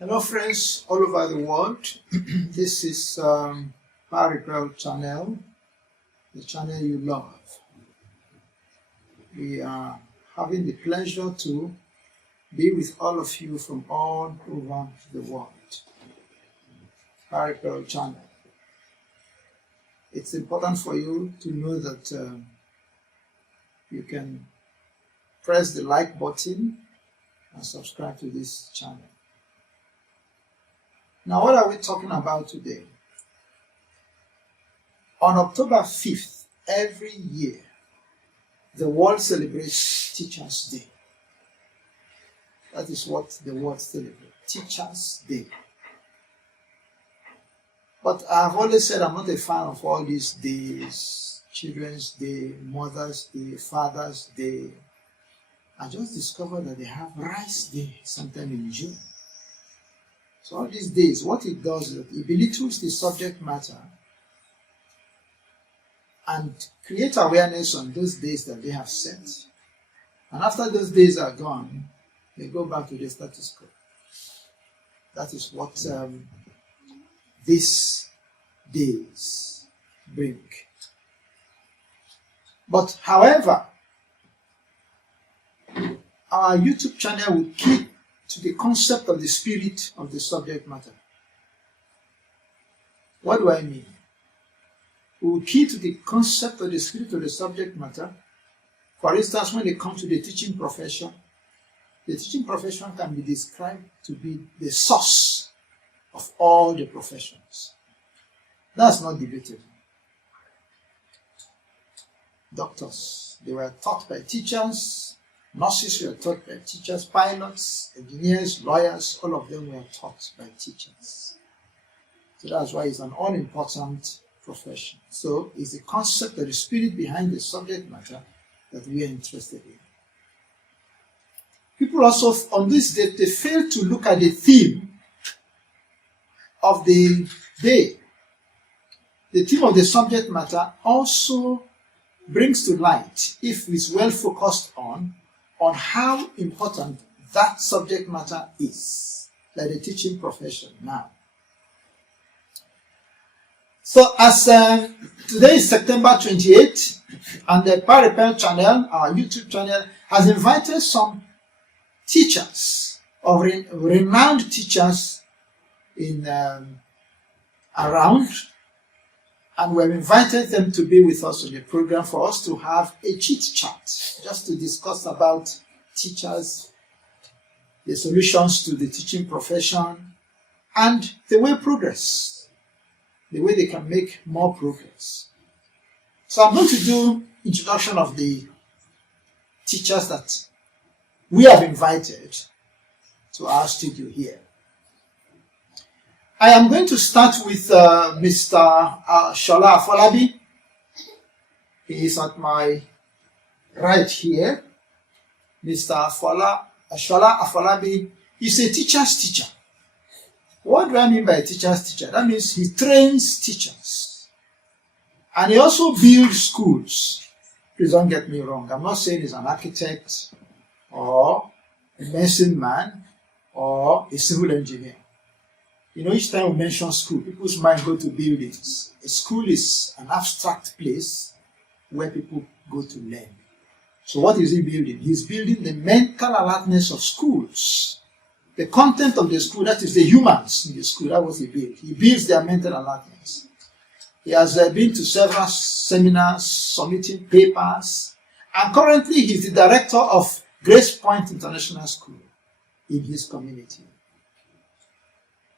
Hello friends all over the world. This is Paripel channel, the channel you love. We are having the pleasure to be with all of you from all over the world. Paripel channel. It's important for you to know that you can press the like button and subscribe to this channel. Now, what are we talking about today? On October 5th, every year, the world celebrates Teachers' Day. That is what the world celebrates, Teachers' Day. But I've always said I'm not a fan of all these days, Children's Day, Mother's Day, Father's Day. I just discovered that they have Rice Day sometime in June. So all these days, what it does is that it belittles the subject matter and create awareness on those days that they have set. And after those days are gone, they go back to the status quo. That is what these days bring. But however, our YouTube channel will keep to the concept of the spirit of the subject matter. What do I mean? We will key to the concept of the spirit of the subject matter. For instance, when it comes to the teaching profession can be described to be the source of all the professions. That's not debatable. Doctors, they were taught by teachers. Nurses were taught by teachers, pilots, engineers, lawyers, all of them were taught by teachers. So that's why it's an all-important profession. So it's the concept of the spirit behind the subject matter that we are interested in. People also, on this day, they fail to look at the theme of the day. The theme of the subject matter also brings to light, if it's well focused on how important that subject matter is, like the teaching profession now. So as today is September 28th, and the Paripel channel, our YouTube channel, has invited some teachers, or renowned teachers in around, and we've invited them to be with us on the program for us to have a chit chat, just to discuss about teachers, the solutions to the teaching profession, and the way they can make more progress. So I'm going to do introduction of the teachers that we have invited to our studio here. I am going to start with Mr. Shola Afolabi. He is at my right here. Mr. Shola Afolabi is a teacher's teacher. What do I mean by a teacher's teacher? That means he trains teachers. And he also builds schools. Please don't get me wrong. I'm not saying he's an architect or a medicine man or a civil engineer. You know, each time we mention school, people's mind go to buildings. A school is an abstract place where people go to learn. So what is he building? He's building the mental alertness of schools. The content of the school, that is the humans in the school, that's what he builds. He builds their mental alertness. He has been to several seminars, submitting papers, and currently he's the director of Grace Point International School in his community.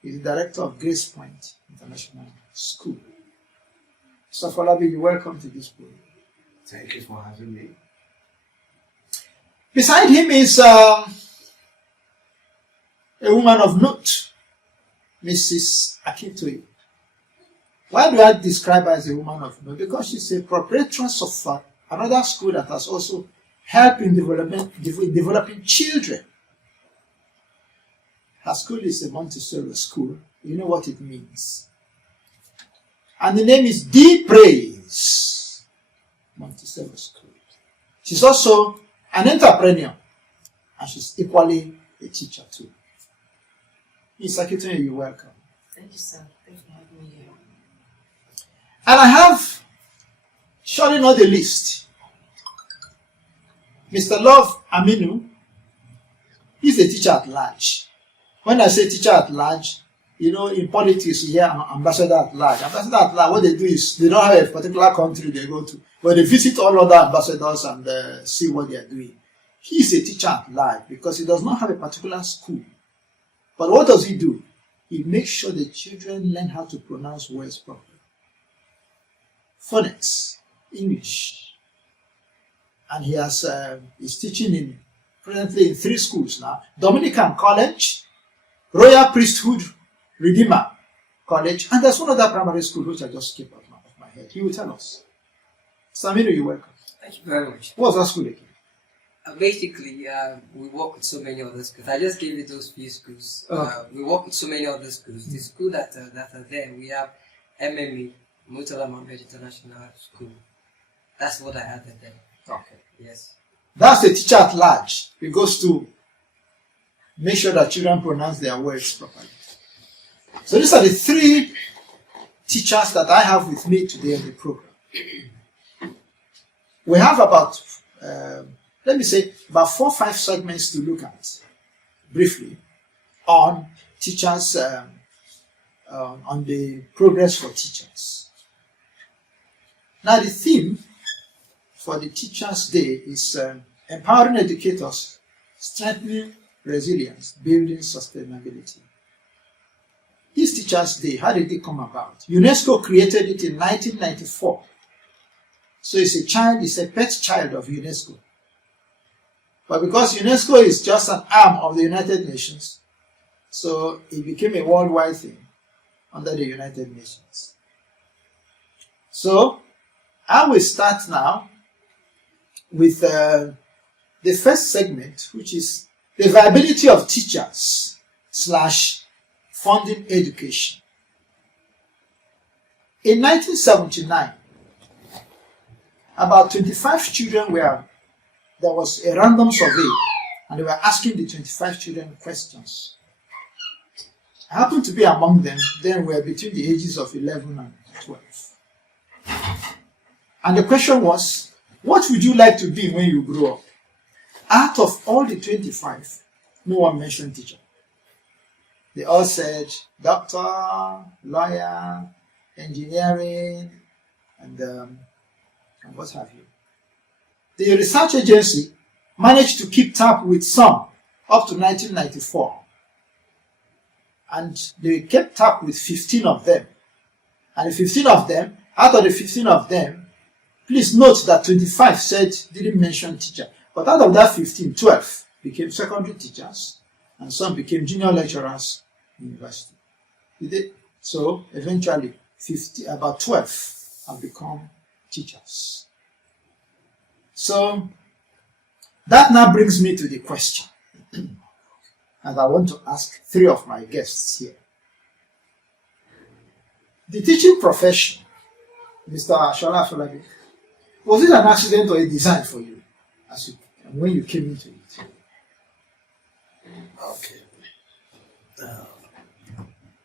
He's the director of Grace Point International School. Mr. Afolabi, you're welcome to this program. Thank you for having me. Beside him is a woman of note, Mrs. Akintoye. Why do I describe her as a woman of note? Because she's a proprietress of another school that has also helped in developing children. Her school is a Montessori school. You know what it means. And the name is D Praise Montessori School. She's also an entrepreneur, and she's equally a teacher too. Ms. Akitunye, you're welcome. Thank you, sir. Thank you for having me here. And I have, surely not the least, Mr. Love Aminu. He's a teacher at large. When I say teacher at large, you know, in politics, you hear ambassador at large. Ambassador at large, what they do is they don't have a particular country they go to, but they visit all other ambassadors and see what they are doing. He is a teacher at large because he does not have a particular school. But what does he do? He makes sure the children learn how to pronounce words properly. Phonics, English. And he has is teaching presently in 3 schools now. Dominican College, Royal Priesthood Redeemer College, and there's one other primary school which I just skipped off my head. He will tell us. Saminu, you're welcome. Thank you very much. What's that school again? Basically, we work with so many other schools. I just gave you those few schools. We work with so many other schools. The school that are there, we have MMA, Murtala Mohammed International School. That's what I added there. Okay. Yes. That's the teacher at large. He goes to make sure that children pronounce their words properly. So these are the 3 teachers that I have with me today on the program. We have about, let me say, about 4 or 5 segments to look at briefly on teachers, on the progress for teachers. Now the theme for the Teachers' Day is empowering educators, strengthening resilience, building sustainability. This Teachers' Day, how did it come about? UNESCO created it in 1994. So it's a pet child of UNESCO. But because UNESCO is just an arm of the United Nations, so it became a worldwide thing under the United Nations. So I will start now with the first segment, which is the viability of teachers / funding education. In 1979, about 25 children there was a random survey, and they were asking the 25 children questions. I happened to be among them. Then we were between the ages of 11 and 12. And the question was, what would you like to be when you grow up? Out of all the 25, no one mentioned teacher. They all said doctor, lawyer, engineering, and what have you. The research agency managed to keep tab with some up to 1994. And they kept tab with 15 of them. And the 15 of them, out of the 15 of them, please note that 25 didn't mention teacher. But out of that 15, 12 became secondary teachers, and some became junior lecturers in university. So eventually, about 12 have become teachers. So that now brings me to the question. And I want to ask 3 of my guests here. The teaching profession, Mr. Shola Afolabi, was it an accident or a design for you when you came into it? Okay.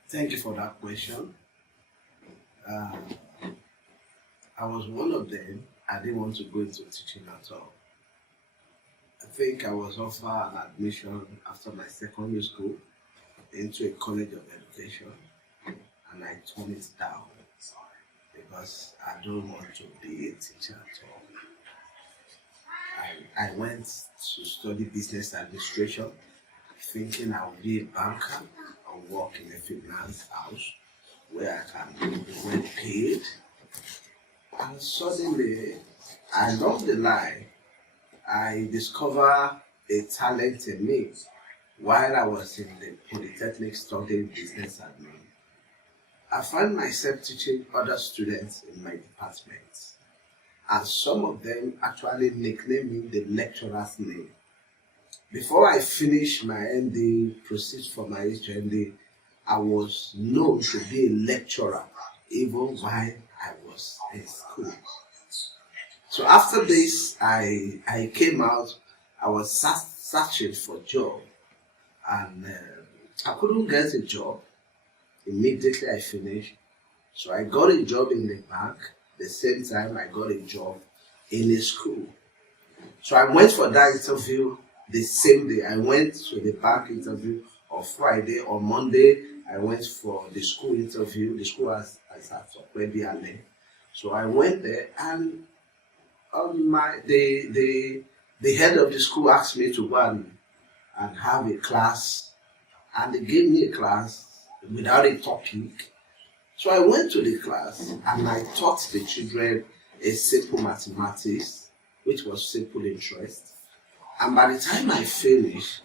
Thank you for that question. I was one of them. I didn't want to go into teaching at all. I think I was offered an admission after my secondary school into a college of education, and I turned it down because I don't want to be a teacher at all. I went to study business administration, thinking I would be a banker or work in a finance house where I can be well paid. And suddenly, along the line, I discovered a talent in me while I was in the Polytechnic studying business admin. I found myself teaching other students in my department, and some of them actually nicknamed me the lecturer's name. Before I finished my MD, proceed for my HND, I was known to be a lecturer even while I was in school. So after this, I came out. I was searching for a job, and I couldn't get a job. Immediately I finished. So I got a job in the bank. The same time I got a job in a school. So I went for that interview the same day. I went to the bank interview on Friday. On Monday, I went for the school interview. The school has at Okwebiale. So I went there, and the head of the school asked me to go and have a class, and they gave me a class without a topic. So I went to the class and I taught the children a simple mathematics, which was simple interest. And by the time I finished,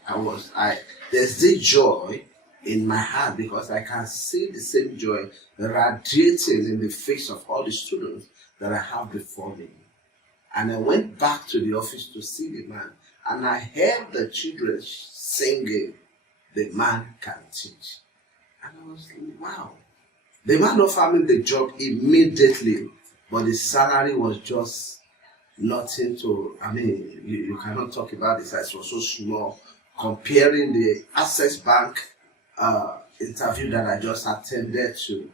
there's this joy in my heart, because I can see the same joy radiating in the face of all the students that I have before me. And I went back to the office to see the man, and I heard the children singing, "The man can teach." And I was like, wow. The man offered me the job immediately, but the salary was just nothing to, you cannot talk about the size, it was so small, comparing the Access Bank interview that I just attended to.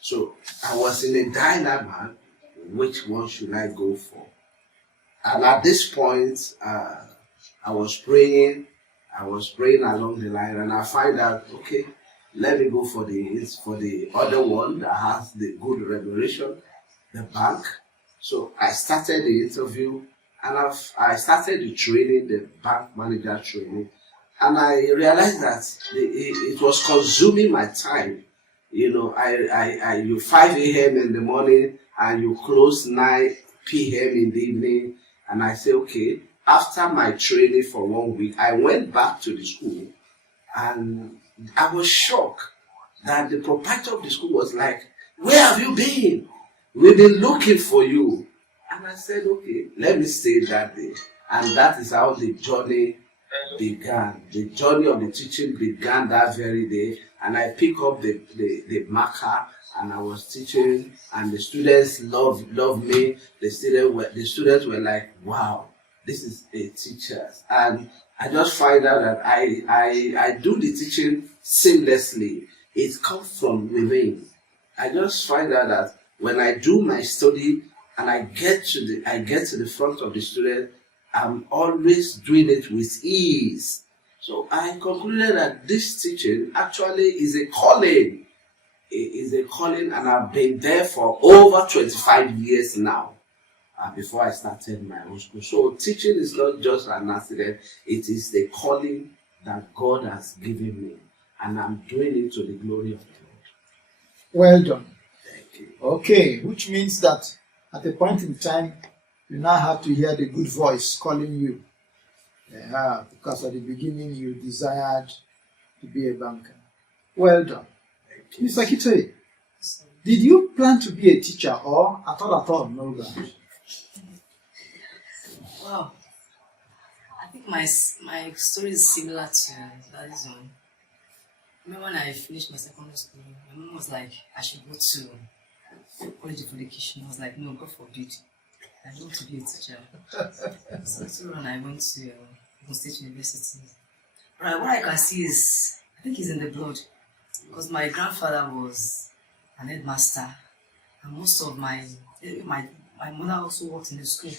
So I was in a dilemma, which one should I go for? And at this point, I was praying along the line, and I find out, okay, let me go for the other one that has the good remuneration, the bank. So I started the interview, and I started the training, the bank manager training, and I realized that it was consuming my time. You 5 a.m. in the morning and you close 9 p.m. in the evening, and I say, okay. After my training for 1 week, I went back to the school, and I was shocked that the proprietor of the school was like, "Where have you been? We've been looking for you." And I said, okay, let me stay that day. And that is how the journey began. The journey of the teaching began that very day. And I picked up the marker, and I was teaching, and the students loved me. The students were like, wow, this is a teacher. And I just find out that I do the teaching seamlessly. It comes from within. I just find out that when I do my study and I get to the front of the student, I'm always doing it with ease. So I concluded that this teaching actually is a calling. It is a calling, and I've been there for over 25 years now. Before I started my own school. So teaching is not just an accident, it is the calling that God has given me, and I'm doing it to the glory of God. Well done. Thank you. Okay, which means that at a point in time, you now have to hear the good voice calling you. Because at the beginning you desired to be a banker. Well done. Mr. Kitoye, did you plan to be a teacher, or at all, no God? Wow. I think my story is similar to Daddy's own. Remember when I finished my secondary school, my mom was like, I should go to college of education. I was like, no, God forbid. I don't want to be a teacher. So later on, I went to Ogun State University. Right, what I can see is, I think it's in the blood. Because my grandfather was an headmaster, and most of my mother also worked in the school.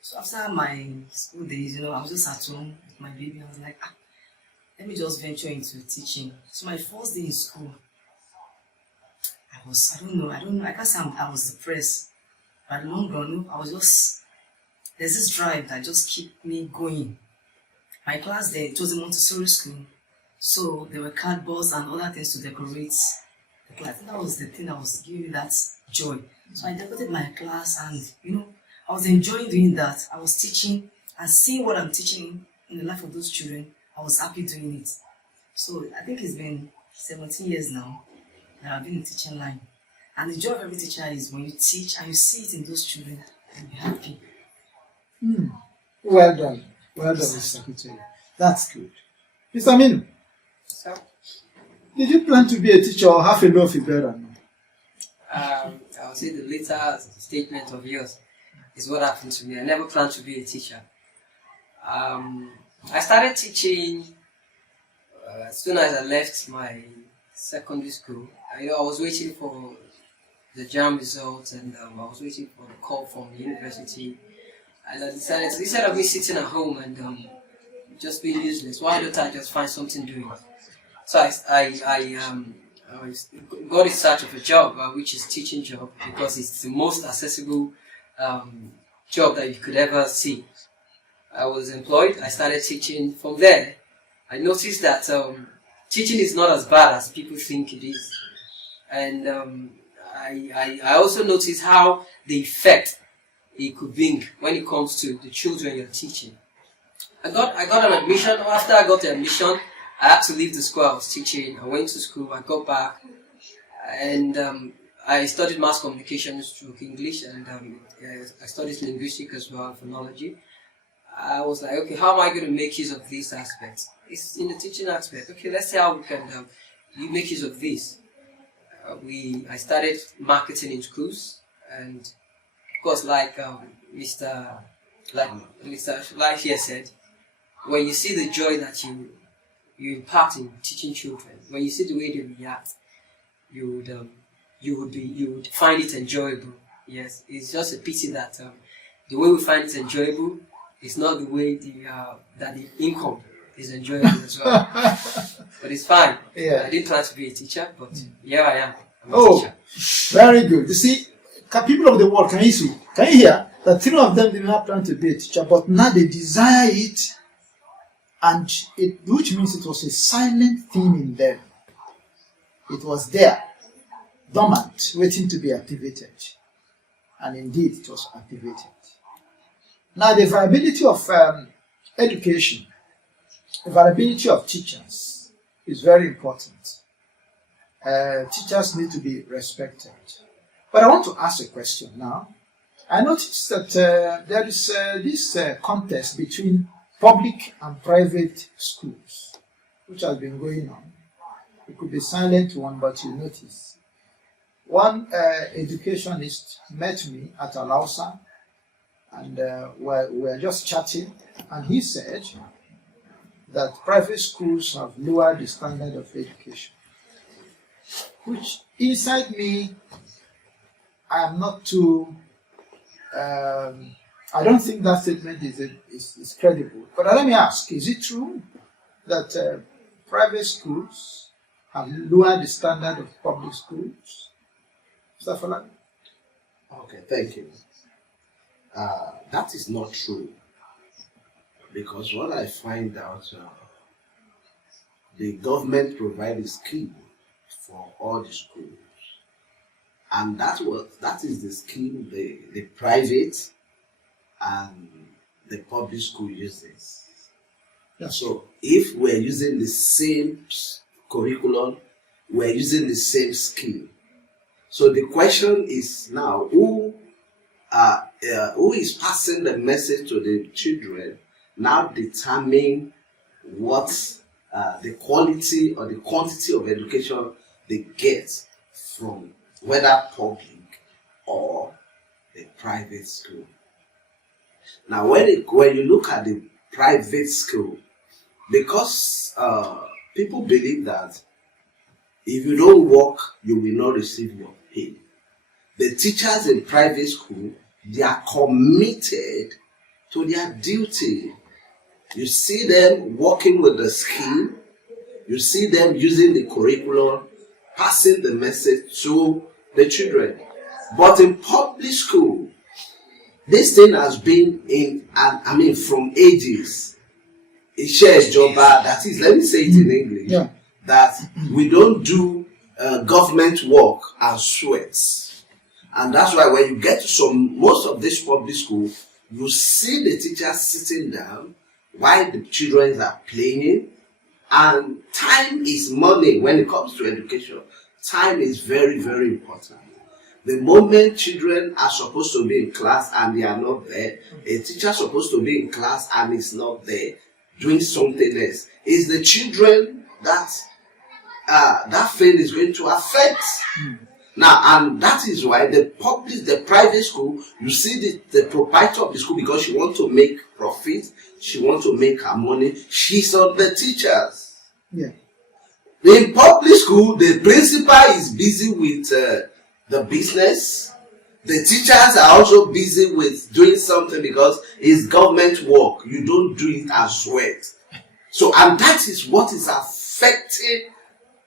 So after my school days, I was just at home with my baby. I was like, let me just venture into teaching. So my first day in school, I can't say I was depressed. But in the long run, there's this drive that just keep me going. My class there, it was a Montessori school. So there were cardboards and other things to decorate the class. I think that was the thing that was giving me that joy. So I decorated my class, and I was enjoying doing that. I was teaching and seeing what I'm teaching in the life of those children. I was happy doing it. So I think it's been 17 years now that I've been in the teaching line. And the joy of every teacher is when you teach and you see it in those children, and you're happy. Well done. Well done, Mr. Kitoye. That's good. Mr. Aminu, So, did you plan to be a teacher or have a loaf of bread? I would say the later statement of yours is what happened to me. I never planned to be a teacher. I started teaching as soon as I left my secondary school, I was waiting for the JAM results, and I was waiting for the call from the university. And I decided, instead of me sitting at home and just being useless, why don't I just find something doing? So I got in search of a job, which is teaching job, because it's the most accessible job that you could ever see. I was employed. I started teaching. From there, I noticed that teaching is not as bad as people think it is, and I also noticed how the effect it could bring when it comes to the children you're teaching. I got an admission. After I got the admission, I had to leave the school I was teaching. I went to school. I got back, and I studied mass communication through English, and I studied linguistics as well, phonology. I was like, okay, how am I going to make use of these aspects? It's in the teaching aspect. Okay, let's see how we can you make use of this. I started marketing in schools, and of course, like Mr. Like here said, when you see the joy that you impart in teaching children, when you see the way they react, you would find it enjoyable. Yes, it's just a pity that the way we find it enjoyable is not the way that the income is enjoyable as well. But it's fine. Yeah. I didn't plan to be a teacher, but here I am. I'm a teacher. Very good. You see, people of the world, can you see? Can you hear that 3 of them did not plan to be a teacher, but now they desire it, and which means it was a silent thing in them. It was there, dormant, waiting to be activated, and indeed it was activated. Now, the viability of education, the viability of teachers is very important. Teachers need to be respected. But I want to ask a question now. I noticed that there is this contest between public and private schools, which has been going on. It could be silent one, but you notice. One educationist met me at Alausa, and we were just chatting, and he said that private schools have lowered the standard of education, which inside me, I am not too, I don't think that statement is credible. But let me ask, is it true that private schools have lowered the standard of public schools? Mr. Falabi? Okay, thank you. That is not true, because what I find out, the government provides a scheme for all the schools, and that is the scheme the private and the public school uses. Yes. So if we're using the same curriculum, we're using the same scheme. So the question is now, who is passing the message to the children now determine what the quality or the quantity of education they get from whether public or the private school. Now when you look at the private school, because people believe that if you don't work, you will not receive your pay. The teachers in private school, they are committed to their duty. You see them working with the scheme, you see them using the curriculum, passing the message to the children. But in public school, this thing has been from ages. It shares job, that is, let me say it in English, that we don't do government work and sweats. And that's why when you get to most of this public school, you see the teachers sitting down while the children are playing. And time is money when it comes to education. Time is very, very important. The moment children are supposed to be in class and they are not there, a teacher is supposed to be in class and is not there doing something else, it's the children that that thing is going to affect. Now, and that is why the private school, you see the proprietor of the school, because she wants to make profit, she wants to make her money, she's on the teachers. Yeah. In public school, the principal is busy with the business. The teachers are also busy with doing something because it's government work. You don't do it as sweat. So, and that is what is affecting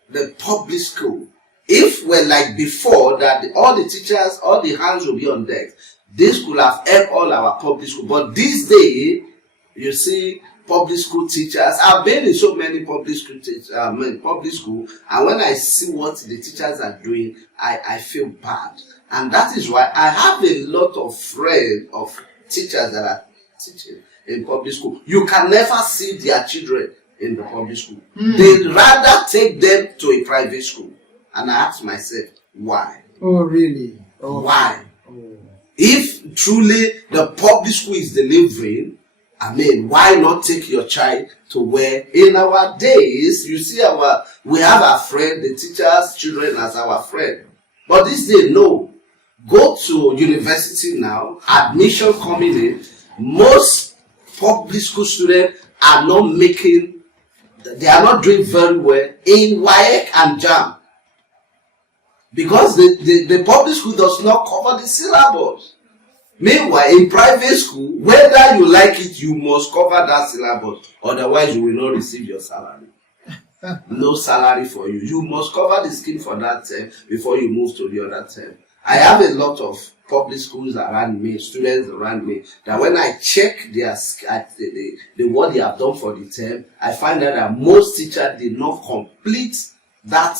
the public school. If we're like before, that all the teachers, all the hands will be on deck, this could have helped all our public school. But this day, you see, public school teachers, I've been in so many public school public school, and when I see what the teachers are doing, I feel bad. And that is why I have a lot of friends of teachers that are teaching in public school. You can never see their children in the public school. They rather take them to a private school. And I ask myself, why? Oh, really? Oh. Why? Oh. If truly the public school is delivering, I mean, why not take your child to where in our days, you see we have our friend, the teachers' children as our friend. But this day, no. Go to university now, admission coming in, most public school students are not they are not doing very well in WAEC and JAM. Because the public school does not cover the syllabus. Meanwhile, in private school, whether you like it, you must cover that syllabus. Otherwise, you will not receive your salary. No salary for you. You must cover the scheme for that term before you move to the other term. I have a lot of public schools around me, students around me, that when I check the what they have done for the term, I find out that most teachers did not complete that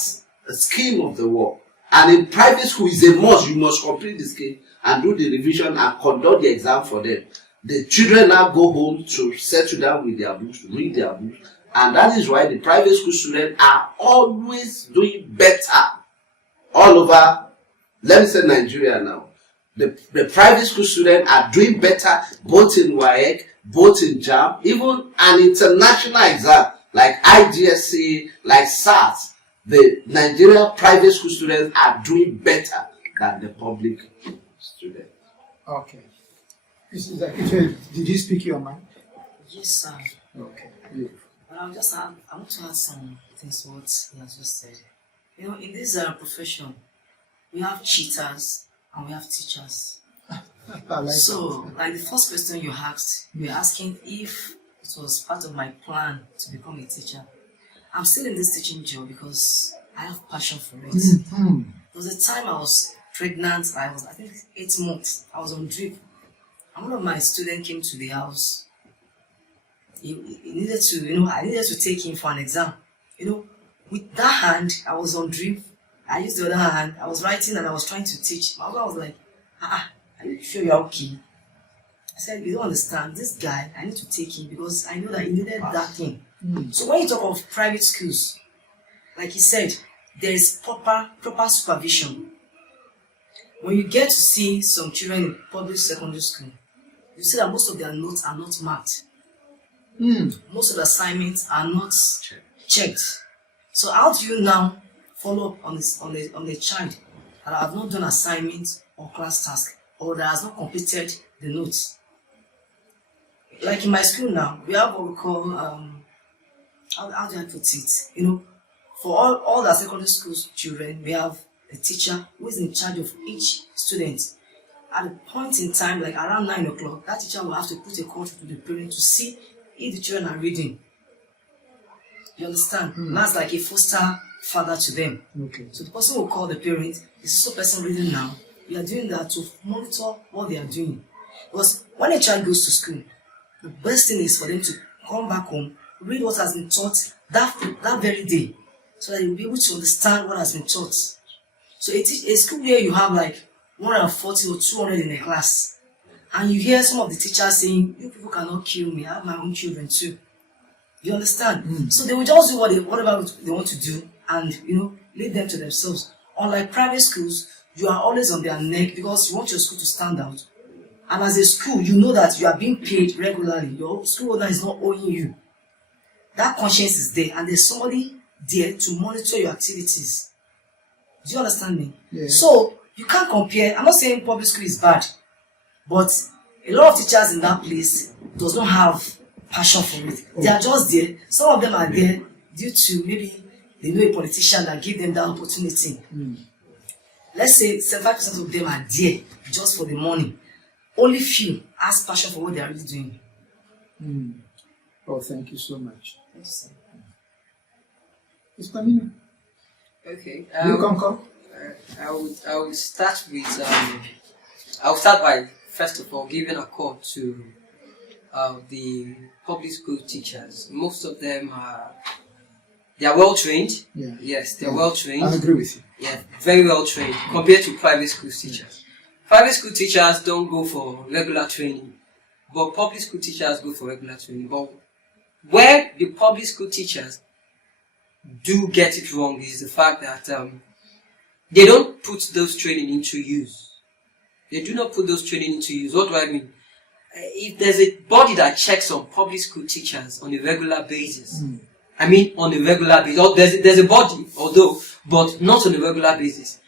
scheme of the work. And in private school, it's a must. You must complete the scheme and do the revision and conduct the exam for them. The children now go home to settle down with their books, read their books. And that is why the private school students are always doing better all over, let me say Nigeria now. The private school students are doing better both in WAEC, both in JAM, even an international exam like IGCSE, like SAT. The Nigeria private school students are doing better than the public students. Okay. Mrs. Akiche, did you speak your mind? Yes, sir. Okay. Beautiful. But I want to add some things to what he has just said. You know, in this profession, we have cheaters and we have teachers. Like the first question you asked, you were asking if it was part of my plan to become a teacher. I'm still in this teaching job because I have passion for it. Mm-hmm. There was a time I was pregnant, I think 8 months, I was on drip. And one of my students came to the house. He needed to, I needed to take him for an exam. With that hand, I was on drip. I used the other hand, I was writing and I was trying to teach. My mother was like, are you sure you're okay? I said, you don't understand, this guy, I need to take him because I know that he needed that thing. So when you talk of private schools, like he said, there is proper supervision. When you get to see some children in public secondary school, you see that most of their notes are not marked. Most of the assignments are not checked. So how do you now follow up on the child that have not done assignments or class task or that has not completed the notes? Like in my school now, we have what we call how do I put it? For all the secondary school children, we have a teacher who is in charge of each student. At a point in time, like around 9 o'clock, that teacher will have to put a call to the parent to see if the children are reading. You understand? That's like a foster father to them. Okay. So the person will call the parent, is this person reading now? We are doing that to monitor what they are doing. Because when a child goes to school, the best thing is for them to come back home, read what has been taught that very day, so that they will be able to understand what has been taught. So a school where you have like 140 or 200 in a class, and you hear some of the teachers saying, you people cannot kill me, I have my own children too. You understand? So they will just do whatever they want to do and, leave them to themselves. Unlike private schools, you are always on their neck because you want your school to stand out. And as a school, you know that you are being paid regularly. Your school owner is not owing you. That conscience is there, and there's somebody there to monitor your activities. Do you understand me? Yeah. So you can't compare. I'm not saying public school is bad, but a lot of teachers in that place does not have passion for it. They are just there. Some of them are there due to maybe they know a politician that gave them that opportunity. Mm. Let's say 75% of them are there just for the money. Only few has passion for what they are really doing. Mm. Oh, thank you so much. Thank you, sir. Mr. Minu, Okay. you can come. I would start with I'll start by first of all giving a call to the public school teachers. Most of them they are well trained. Yeah. Yes, they're well trained. I agree with you. Yeah, very well trained compared to private school teachers. Private school teachers don't go for regular training, but public school teachers go for regular training. But where the public school teachers do get it wrong is the fact that they don't put those training into use. They do not put those training into use. What do I mean? If there's a body that checks on public school teachers on a regular basis, I mean on a regular basis, or there's a body, although, but not on a regular basis.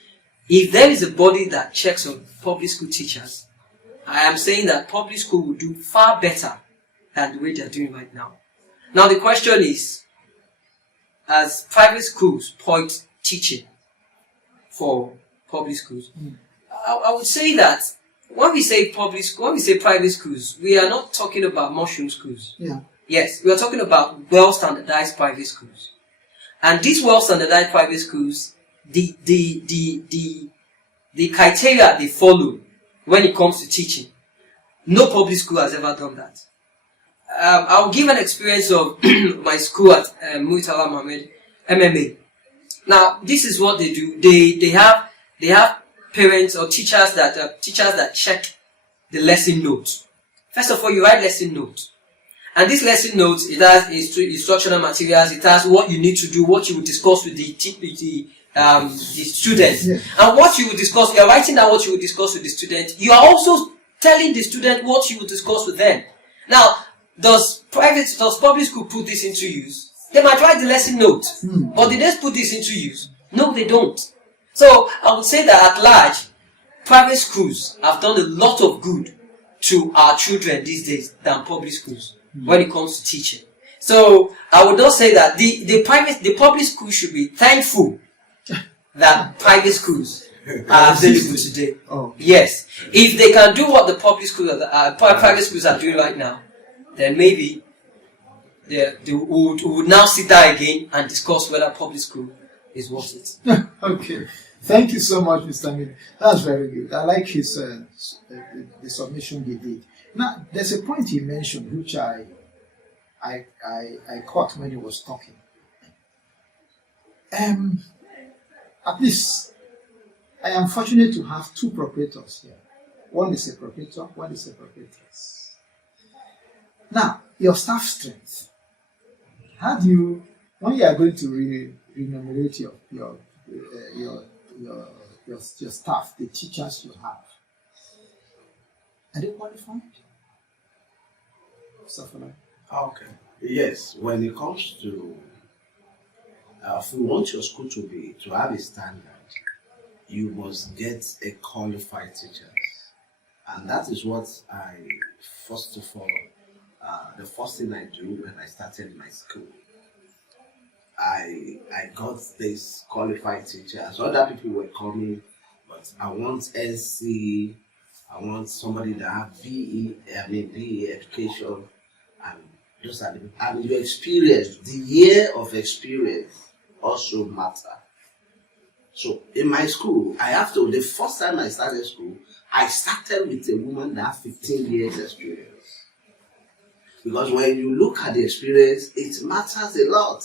If there is a body that checks on public school teachers, I am saying that public school will do far better than the way they are doing right now. Now the question is, as private schools point teaching for public schools, I would say that when we say private schools, we are not talking about mushroom schools. Yeah. Yes, we are talking about well standardized private schools. And these well standardized private schools, the criteria they follow when it comes to teaching, no public school has ever done that. I'll give an experience of my school at Murtala Mohammed MMA. Now, this is what they do. They have parents or teachers that check the lesson notes. First of all, you write lesson notes. And this lesson notes, it has instructional materials, it has what you need to do, what you will discuss with the student. Yeah. And what you will discuss, you are writing down what you will discuss with the student. You are also telling the student what you will discuss with them. Now, does public school put this into use? They might write the lesson note, but did they put this into use? No, they don't. So, I would say that at large, private schools have done a lot of good to our children these days than public schools when it comes to teaching. So, I would not say that the public schools should be thankful that private schools are available today. Oh. Yes. If they can do what the private schools are doing right now, then maybe they would now sit down again and discuss whether public school is worth it. Okay. Thank you so much, Mr. Minu. That's very good. I like his the submission he did. Now, there's a point he mentioned which I caught when he was talking. At least I am fortunate to have two proprietors here. One is a proprietor, one is a proprietress. Now, your staff strength. How do you, when you are going to remunerate your staff, the teachers you have, are they qualified? Stuff like that. Okay. Yes. When it comes to, if you want your school to have a standard, you must get a qualified teachers, and that is what I first of all. The first thing I do when I started my school, I got this qualified teachers. Other people were coming, but I want NC, I want somebody that have BE education, and those are and your experience, the year of experience also matter. So in my school, the first time I started school, I started with a woman that had 15 years experience. Because when you look at the experience, it matters a lot.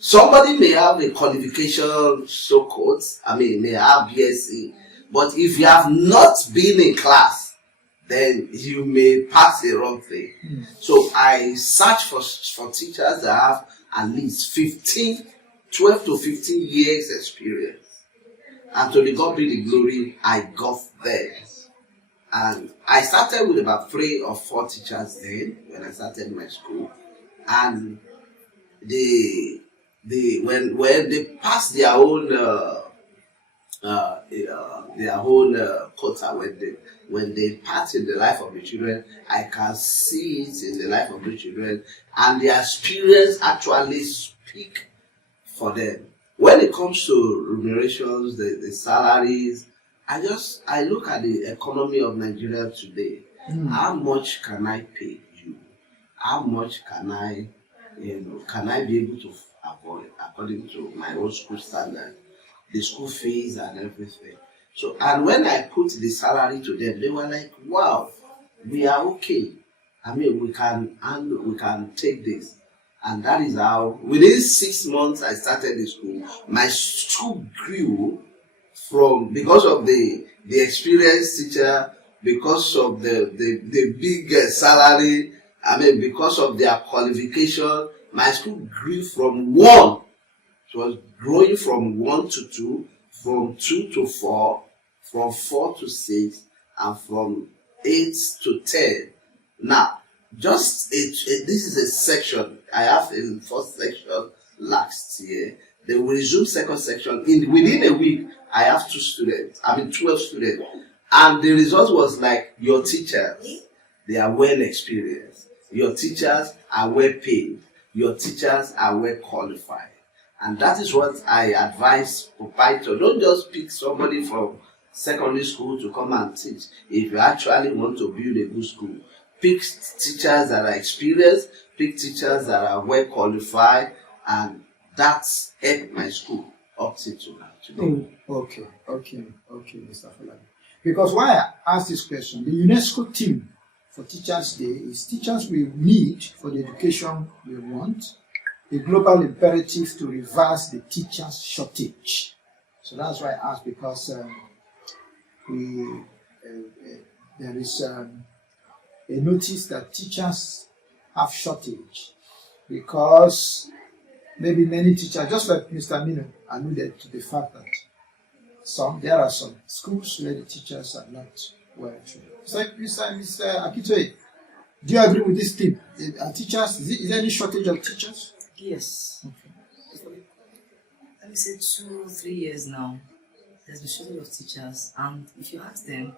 Somebody may have a qualification, so-called, may have BSc, but if you have not been in class, then you may pass the wrong thing. So I search for teachers that have at least 12 to 15 years experience. And to the God be the glory, I got there. And I started with about 3 or 4 teachers then when I started my school. And when they passed their own quota, when they part in the life of the children, I can see it in the life of the children, and their experience actually speak for them. When it comes to remunerations, the salaries, I look at the economy of Nigeria today. How much can I pay you? How much can I be able to avoid according to my own school standard, the school fees and everything. So, and when I put the salary to them, they were like, wow, we are okay. I mean, we can take this. And that is how, within 6 months I started the school. My school grew because of the experienced teacher, because of the big salary, I mean, because of their qualification. My school grew from 1. It was growing from 1 to 2, from 2 to 4, from 4 to 6, and from 8 to 10. Now, this is a section. I have in first section last year. They will resume second section. Within a week, I have 12 students. And the result was like, your teachers, they are well experienced. Your teachers are well paid. Your teachers are well qualified. And that is what I advise proprietors. Don't just pick somebody from secondary school to come and teach. If you actually want to build a good school, pick teachers that are experienced, pick teachers that are well qualified, and that's helped my school up to now today. Okay, Mr. Falabi. Because why I asked this question, the UNESCO theme for Teachers Day is teachers we need for the education we want, a global imperative to reverse the teachers shortage. So that's why I asked, because there is a notice that teachers have shortage, because maybe many teachers, just like Mr. Mino alluded to the fact that there are some schools where the teachers are not well trained. It's like Mr. Akitoye, do you agree with this thing? Are teachers, is there any shortage of teachers? Yes. Okay. Let me say 2 or 3 years now, there's been shortage of teachers, and if you ask them,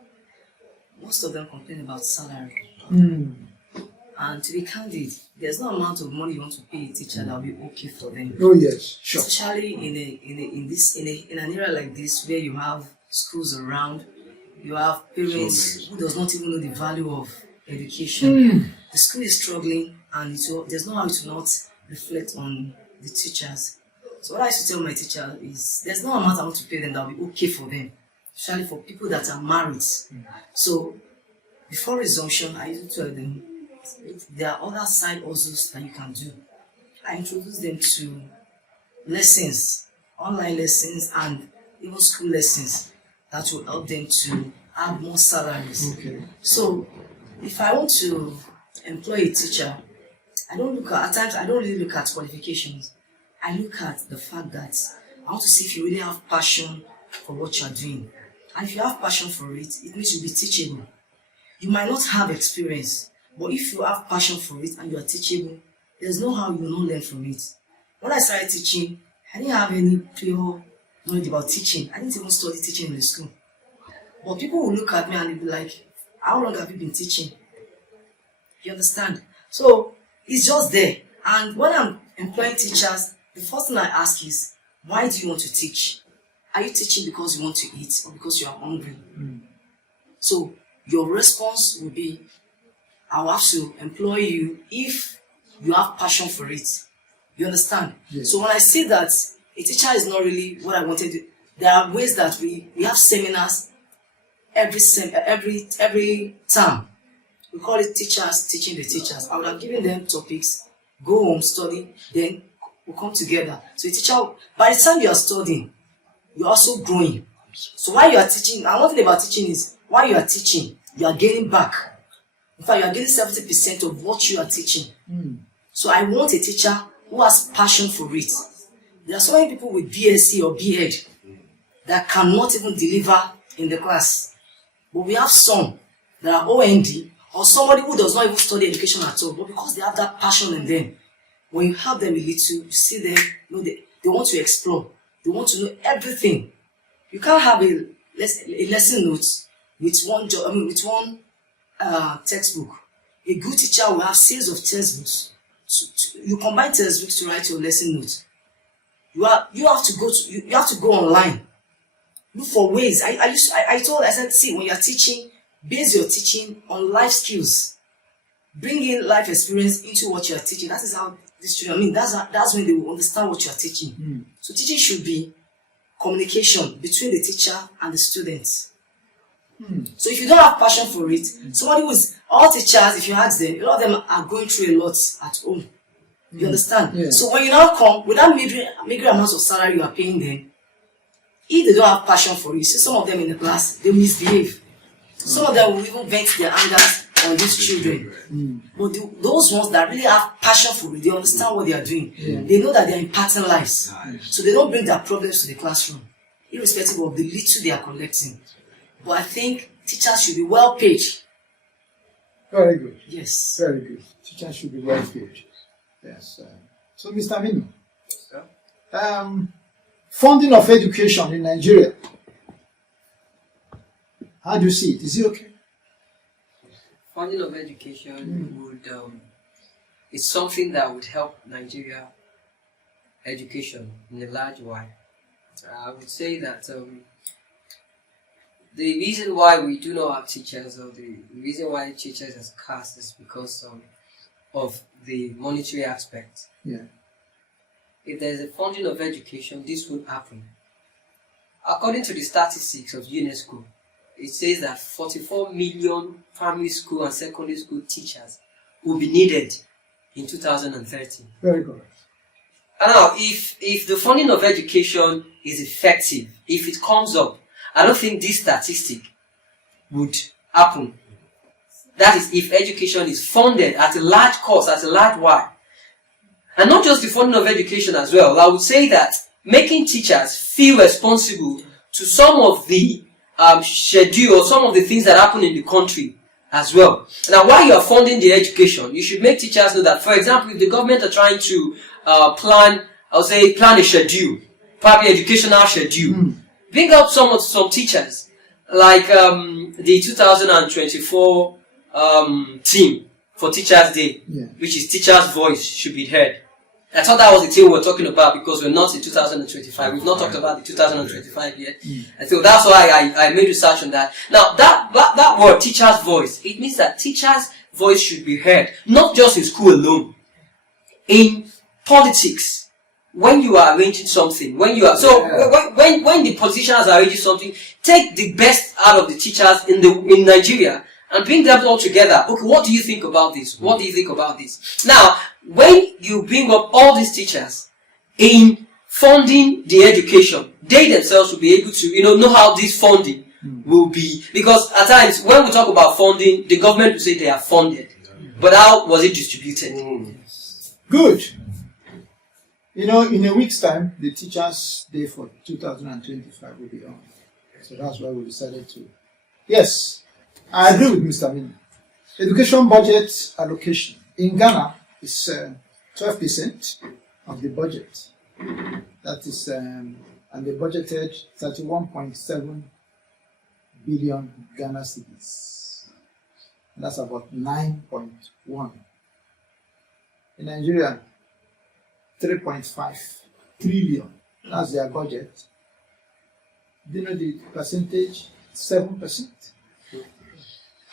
most of them complain about salary. And to be candid, there's no amount of money you want to pay a teacher that will be okay for them. Oh yes, sure. Especially in an era like this, where you have schools around, you have parents who does not even know the value of education. The school is struggling, and there's no how it will not reflect on the teachers. So what I used to tell my teacher is, there's no amount I want to pay them that will be okay for them, especially for people that are married. So before resumption, I used to tell them, there are other side hustles that you can do. I introduced them to lessons, online lessons, and even school lessons that will help them to have more salaries. Okay. So if I want to employ a teacher, at times I don't really look at qualifications. I look at the fact that I want to see if you really have passion for what you're doing. And if you have passion for it, it means you'll be teachable. You might not have experience, but if you have passion for it and you are teachable, there's no how you will not learn from it. When I started teaching, I didn't have any prior knowledge about teaching. I didn't even study teaching in the school. But people will look at me and they'll be like, how long have you been teaching? You understand? So it's just there. And when I'm employing teachers, the first thing I ask is, why do you want to teach? Are you teaching because you want to eat or because you are hungry? So your response will be, I'll have to employ you if you have passion for it. You understand? Yes. So when I see that a teacher is not really what I wanted to, there are ways that we have seminars every term. We call it teachers teaching the teachers. I would have given them topics, go home, study, then we'll come together. So a teacher, by the time you are studying, you're also growing. So while you are teaching, and one thing about teaching is, while you are teaching, you are gaining back. In fact, you are getting 70% of what you are teaching. So I want a teacher who has passion for it. There are so many people with BSc or B.Ed that cannot even deliver in the class. But we have some that are OND, or somebody who does not even study education at all, but because they have that passion in them, when you help them a little, you see them, they want to explore. They want to know everything. You can't have a lesson note with one textbook. A good teacher will have series of textbooks. You combine textbooks to write your lesson notes. you have to go to you have to go online. Look for ways. I said, see, when you are teaching, base your teaching on life skills. Bring in life experience into what you are teaching. That is how these children, I mean, that's when they will understand what you are teaching. So teaching should be communication between the teacher and the students. So if you don't have passion for it, somebody who's, all teachers, if you ask them, a lot of them are going through a lot at home. You understand? Yeah. So when you now come with that meager amount of salary you are paying them, if they don't have passion for it, see some of them in the class, they misbehave. Some of them will even vent their anger on these children. But those ones that really have passion for it, they understand what they are doing. They know that they are impacting lives. So they don't bring their problems to the classroom, irrespective of the little they are collecting. But I think teachers should be well paid. Very good. Yes. Very good. Teachers should be well paid. Yes. So, Mr. Aminu, funding of education in Nigeria. How do you see it? Is it okay? Funding of education would it's something that would help Nigeria education in a large way. I would say that the reason why we do not have teachers, or the reason why teachers are scarce, is because of the monetary aspect. Yeah. If there's a funding of education, this would happen. According to the statistics of UNESCO, it says that 44 million primary school and secondary school teachers will be needed in 2030. Very good. And now, if the funding of education is effective, if it comes up, I don't think this statistic would happen. That is, if education is funded at a large cost, at a large why. And not just the funding of education as well. I would say that making teachers feel responsible to some of the schedule or some of the things that happen in the country as well. Now, while you are funding the education, you should make teachers know that, for example, if the government are trying to plan a schedule, probably educational schedule, bring up some teachers, like the 2024 theme for Teachers Day, which is Teachers' Voice should be heard. I thought that was the thing we were talking about, because we're not in 2025. We've not talked about the 2025 yet. And so that's why I made research on that. Now, that word, teacher's voice, it means that teacher's voice should be heard, not just in school alone. In politics, when you are arranging something, when the politicians are arranging something, take the best out of the teachers in Nigeria and bring them all together. Okay, what do you think about this? What do you think about this? Now, when you bring up all these teachers in funding the education, they themselves will be able to, know how this funding will be. Because at times, when we talk about funding, the government will say they are funded. But how was it distributed? Good. In a week's time, the Teachers' Day for 2025 will be on. So that's why we decided to. Yes, I agree with Mr. Min. Education budget allocation in Ghana is 12% of the budget. That is, and they budgeted 31.7 billion Ghana cedis. That's about 9.1. In Nigeria, 3.5 trillion. That's their budget. Do you know the percentage? 7%.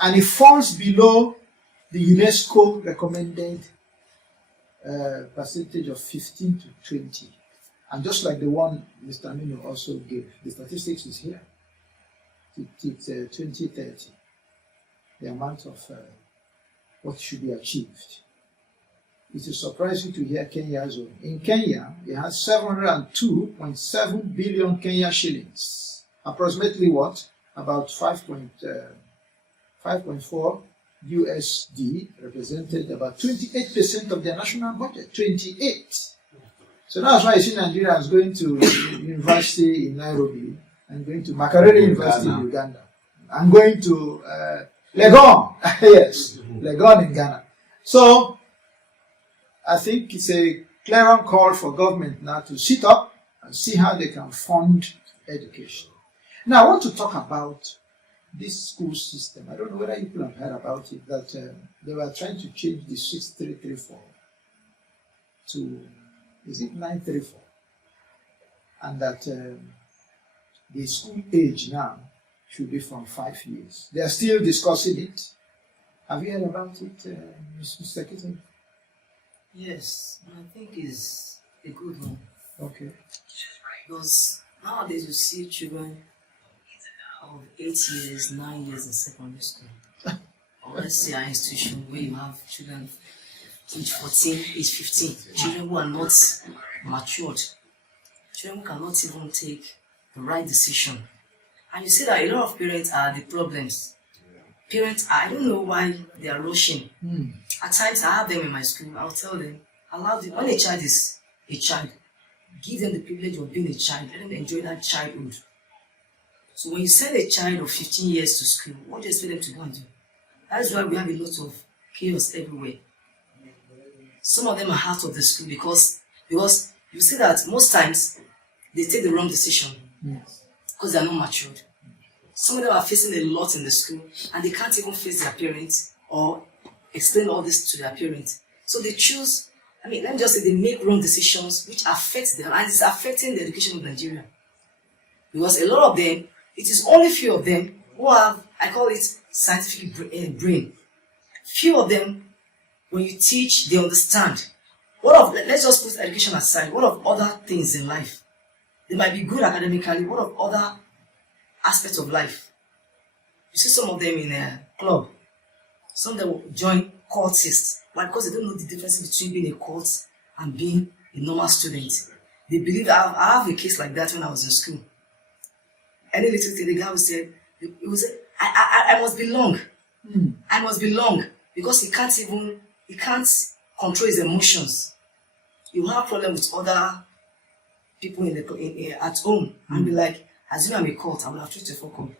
And it falls below the UNESCO recommended percentage of 15 to 20. And just like the one Mr. Aminu also gave, the statistics is here. It's 2030. The amount of what should be achieved. It will surprise you to hear Kenya's own. In Kenya, it has 702.7 billion Kenya shillings. Approximately what? About 5.4 USD, represented about 28% of their national budget. 28. So that's why you see Nigerians going to university in Nairobi, and going to Makerere University in Uganda, and going to Legon, yes, Legon in Ghana. So I think it's a clear call for government now to sit up and see how they can fund education. Now I want to talk about this school system. I don't know whether you people have heard about it, that they were trying to change the 6334 to, is it 934? and that the school age now should be from 5 years. They are still discussing it. Have you heard about it, Mr. Keaton? Yes, I think it's a good one. Okay. Because nowadays you see children of 8 years, 9 years in secondary school. Or let's say an institution where you have children age 14, age 15, children who are not matured, children who cannot even take the right decision. And you see that a lot of parents are the problems. Parents, I don't know why they are rushing. At times I have them in my school, I'll tell them, allow them, when a child is a child, give them the privilege of being a child, let them enjoy that childhood. So when you send a child of 15 years to school, what do you expect them to go and do? That's why we have a lot of chaos everywhere. Some of them are out of the school because you see that most times they take the wrong decision because they are not matured. Some of them are facing a lot in the school and they can't even face their parents or explain all this to their parents. So they choose, let me just say they make wrong decisions which affect them, and it's affecting the education of Nigeria. Because a lot of them, it is only few of them who have, I call it scientific brain. Few of them, when you teach, they understand. Let's just put education aside, what of other things in life? They might be good academically, what of other aspects of life? You see some of them in a club. Some of them will join cultists. Why? Because they don't know the difference between being a cult and being a normal student. They believe, I have a case like that when I was in school. Any little thing, the guy would say, I must belong. I must belong. Because he can't control his emotions. You have problem with other people at home and be like, as you I'm a cult, I will have treated for cult.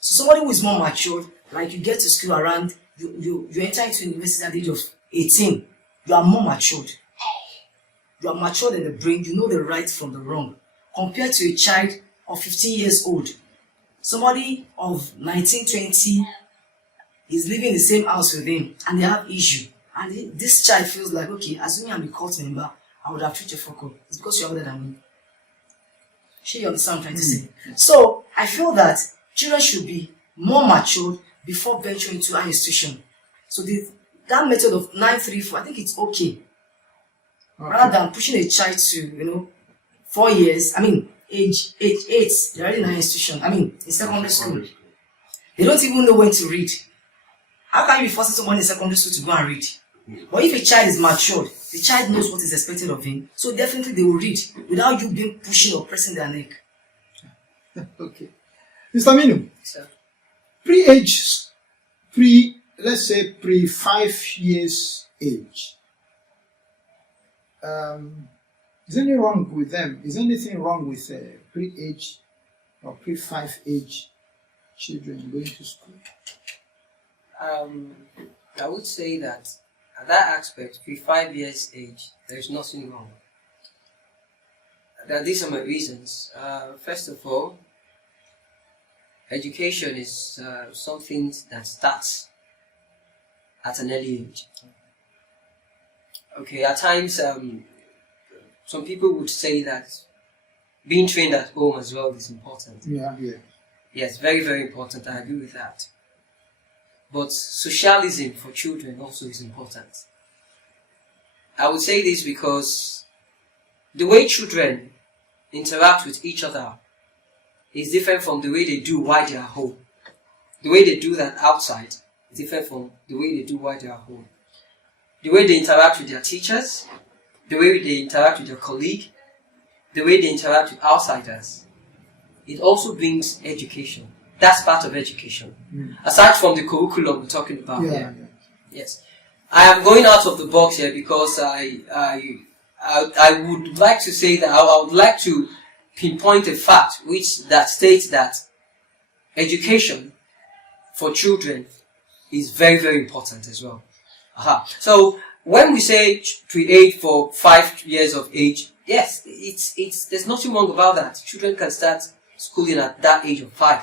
So somebody who is more mature, like you get to school around, you enter into university at the age of 18, you are more matured. You are matured in the brain, you know the right from the wrong. Compared to a child of 15 years old. Somebody of 19, 20 is living in the same house with him and they have issue. And this child feels like, okay, assuming I'm a cult member, I would have treated for cult. It's because you're older than me. You understand what I'm trying to say? So I feel that children should be more matured before venturing into an institution. So that method of 9-3-4, I think it's okay. Rather than pushing a child to, 4 years, age 8, they're already in an institution. In secondary school. They don't even know when to read. How can you be forcing someone in secondary school to go and read? But if a child is matured, the child knows what is expected of him. So definitely they will read without you being pushing or pressing their neck. Okay. Mr. Minu, Sir. let's say pre 5 years age. Is anything wrong with them? Is anything wrong with pre-age or pre-5 age children going to school? I would say that at that aspect, pre-5 years age, there is nothing wrong. These are my reasons. First of all, education is something that starts at an early age. Okay, at times, some people would say that being trained at home as well is important. Yeah. Yes, very, very important. I agree with that. But socialism for children also is important. I would say this because the way children interact with each other is different from the way they do while they are home. The way they do that outside is different from the way they do while they are home. The way they interact with their teachers, the way they interact with their colleague, the way they interact with outsiders, it also brings education. That's part of education. Aside from the curriculum we're talking about here. Yes. I am going out of the box here because I would like to say that I would like to pinpoint a fact that states that education for children is very, very important as well. So when we say pre-age for 5 years of age, yes, there's nothing wrong about that. Children can start schooling at that age of 5.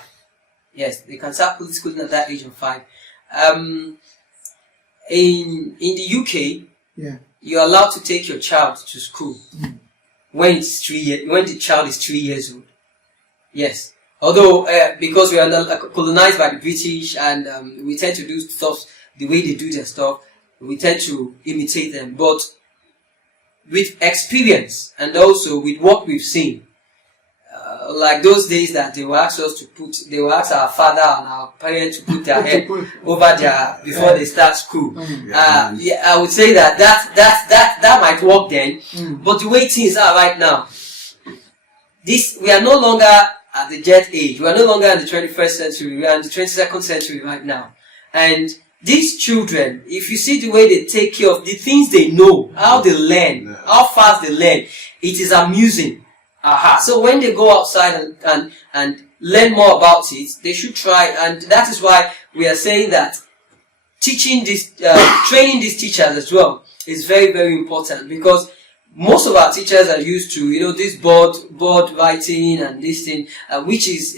Yes, they can start schooling at that age of 5. In the UK, you're allowed to take your child to school when the child is 3 years old. Yes. Although, because we are not, colonized by the British, and we tend to do stuff the way they do their stuff, we tend to imitate them. But with experience and also with what we've seen, like those days that they will ask our father and our parents to put their head over their before they start school. Yeah, I would say that might work then. But the way things are right now, we are no longer at the jet age. We are no longer in the 21st century. We are in the 22nd century right now. And these children, if you see the way they take care of the things they know, how they learn, how fast they learn, it is amusing. So when they go outside and learn more about it, they should try. And that is why we are saying that training these teachers as well is very, very important, because most of our teachers are used to, this board writing and this thing, which is,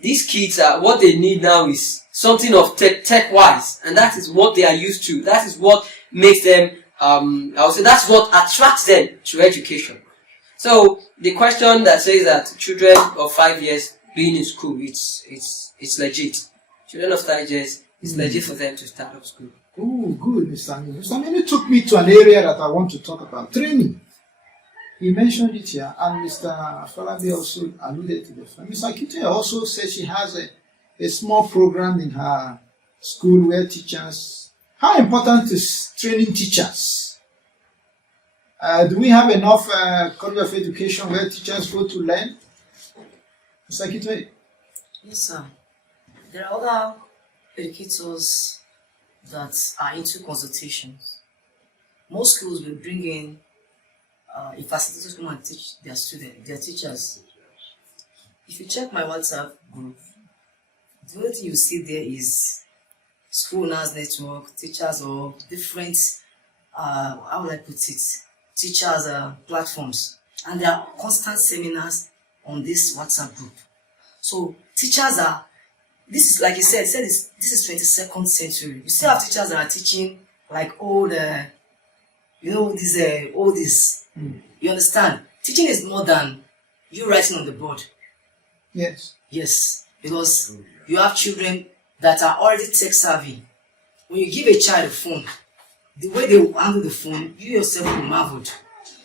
these kids what they need now is something of tech wise, and that is what they are used to. That is what makes them, I would say that's what attracts them to education. So the question that says that children of 5 years being in school, it's legit. Children of 5 years, it's legit for them to start up school. Oh, good, Mr. Aminu. Mr. Aminu took me to an area that I want to talk about, training. He mentioned it here, and Mr. Falabi also alluded to the fact. Mr. Akite also said she has a small program in her school where teachers... How important is training teachers? Do we have enough college of education where teachers go to learn? Mr. Akite? Yes, sir. There are other educators that are into consultations. Most schools will bring in a facilitator to come and teach their teachers. If you check my WhatsApp group, the only thing you see there is school nurse network, teachers, or different, how would I put it, teachers' platforms. And there are constant seminars on this WhatsApp group. So teachers this is like you said, this is 22nd century. You still have teachers that are teaching like old, oldies. You understand? Teaching is more than you writing on the board. Yes. Yes, because you have children that are already tech savvy. When you give a child a phone, the way they will handle the phone, you yourself will marvel.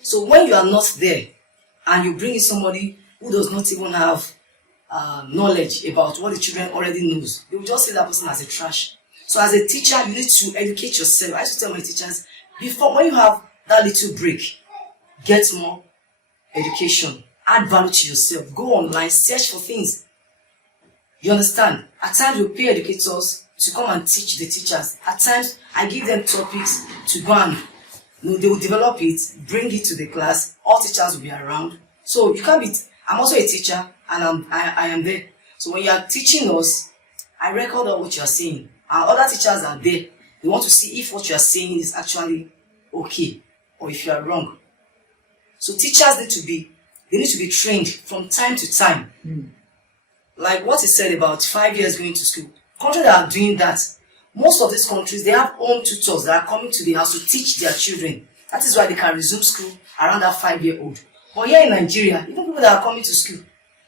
So when you are not there and you bring in somebody who does not even have knowledge about what the children already knows, they will just see that person as a trash. So as a teacher, you need to educate yourself. I used to tell my teachers, when you have that little break, get more education, add value to yourself, go online, search for things. You understand? At times we pay educators to come and teach the teachers. At times I give them topics to go and they will develop it, bring it to the class. All teachers will be around. So you can't be. I'm also a teacher, and I am there. So when you are teaching us, I record all what you are saying. And other teachers are there. They want to see if what you are saying is actually okay or if you are wrong. So teachers need to be trained from time to time. Like what is said about 5 years going to school. Countries that are doing that, most of these countries, they have own tutors that are coming to the house to teach their children. That is why they can resume school around that 5-year-old. But here in Nigeria, even people that are coming to school,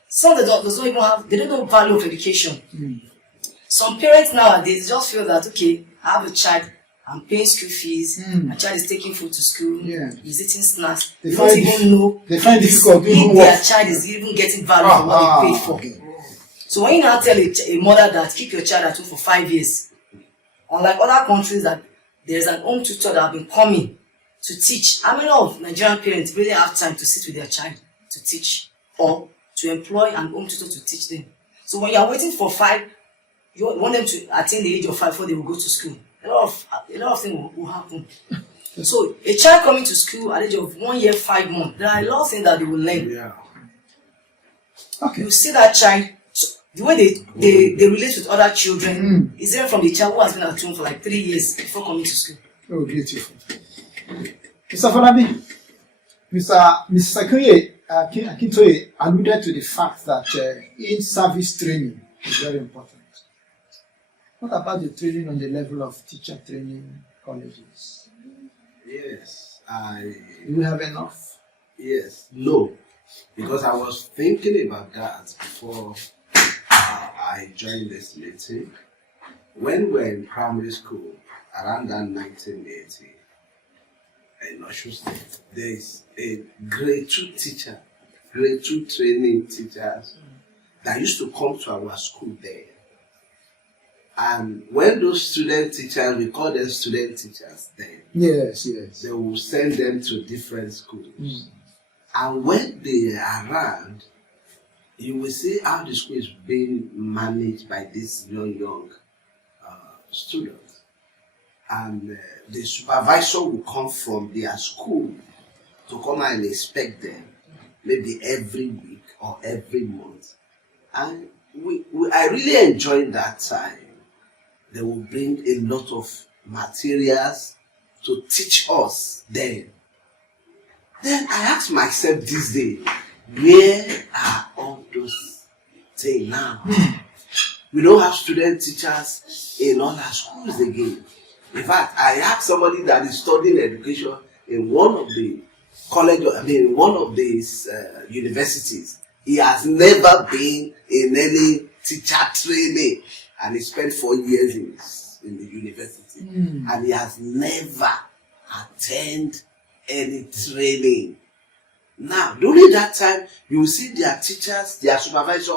some they don't know value of education. Some parents nowadays just feel that, okay, I have a child, I'm paying school fees, my child is taking food to school, he's eating snacks. They don't even know if their child is even getting value for what they paid for. Okay. So when you now tell a mother that keep your child at home for 5 years, unlike other countries that there's an home tutor that have been coming to teach, how many of Nigerian parents really have time to sit with their child to teach or to employ an home tutor to teach them? So when you are waiting for 5, you want them to attain the age of 5 before they will go to school. A lot of things will happen. So a child coming to school at the age of 1 year, 5 months, there are a lot of things that they will learn. Yeah. Okay. You see that child, so the way they relate with other children is different from the child who has been at home for like 3 years before coming to school. Oh, beautiful. Mr. Falabi, Mr. Akintoye alluded to the fact that in-service training is very important. What about the training on the level of teacher training colleges? Yes, Do we have enough? Yes, no, because I was thinking about that before I joined this meeting. When we were in primary school, around that 1980, in Osho State, there is a grade 2 teacher, grade 2 training teachers that used to come to our school there. And when those student teachers, we call them student teachers then, Yes. they will send them to different schools. And when they are around, you will see how the school is being managed by these young students. And the supervisor will come from their school to come and inspect them, maybe every week or every month. And I really enjoyed that time. They will bring a lot of materials to teach us then. Then I ask myself this day, where are all those things now? We don't have student teachers in all our schools again. In fact, I asked somebody that is studying education in one of the one of these universities. He has never been in any teacher training, and he spent 4 years in the university, and he has never attended any training. Now, during that time, you will see their teachers, their supervisor